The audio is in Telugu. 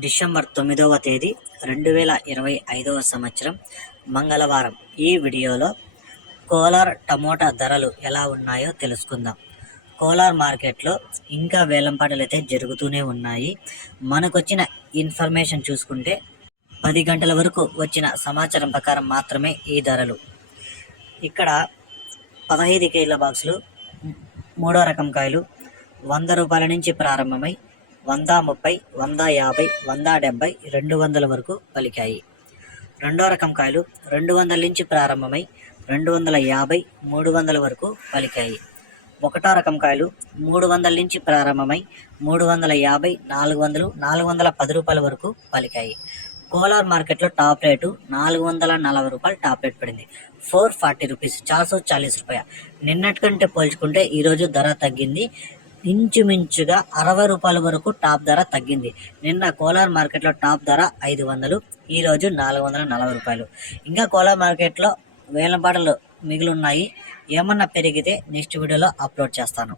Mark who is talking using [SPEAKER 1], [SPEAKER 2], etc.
[SPEAKER 1] డిసెంబర్ తొమ్మిదవ తేదీ రెండు వేల ఇరవై ఐదవ సంవత్సరం మంగళవారం. ఈ వీడియోలో కోలార్ టమోటా ధరలు ఎలా ఉన్నాయో తెలుసుకుందాం. కోలార్ మార్కెట్లో ఇంకా వేలంపాటలు అయితే జరుగుతూనే ఉన్నాయి. మనకొచ్చిన ఇన్ఫర్మేషన్ చూసుకుంటే పది గంటల వరకు వచ్చిన సమాచారం ప్రకారం మాత్రమే ఈ ధరలు. ఇక్కడ పదహైదు కేజీల బాక్సులు మూడో రకం కాయలు వంద రూపాయల నుంచి ప్రారంభమై వంద ముప్పై వంద యాభై వంద డెబ్బై రెండు వందల వరకు పలికాయి. రెండో రకం కాయలు రెండు వందల నుంచి ప్రారంభమై రెండు వందల యాభై మూడు వందల వరకు పలికాయి. ఒకటో రకం కాయలు మూడు వందల నుంచి ప్రారంభమై మూడు వందల యాభై నాలుగు వందలు నాలుగు వందల పది రూపాయల వరకు పలికాయి. కోలార్ మార్కెట్లో టాప్ రేటు నాలుగు వందల నలభై రూపాయలు టాప్ రేట్ పడింది. ఫోర్ ఫార్టీ రూపీస్ చార్ సో చాలీస్ రూపాయ. నిన్నటి కంటే పోల్చుకుంటే ఈరోజు ధర తగ్గింది ఇంచుమించుగా అరవై రూపాయల వరకు టాప్ ధర తగ్గింది. నిన్న కోలార్ మార్కెట్లో టాప్ ధర ఐదు వందలు ఈరోజు నాలుగు వందల నలభై రూపాయలు. ఇంకా కోలార్ మార్కెట్లో వేలం మిగిలి ఉన్నాయి ఏమన్నా పెరిగితే నెక్స్ట్ వీడియోలో అప్లోడ్ చేస్తాను.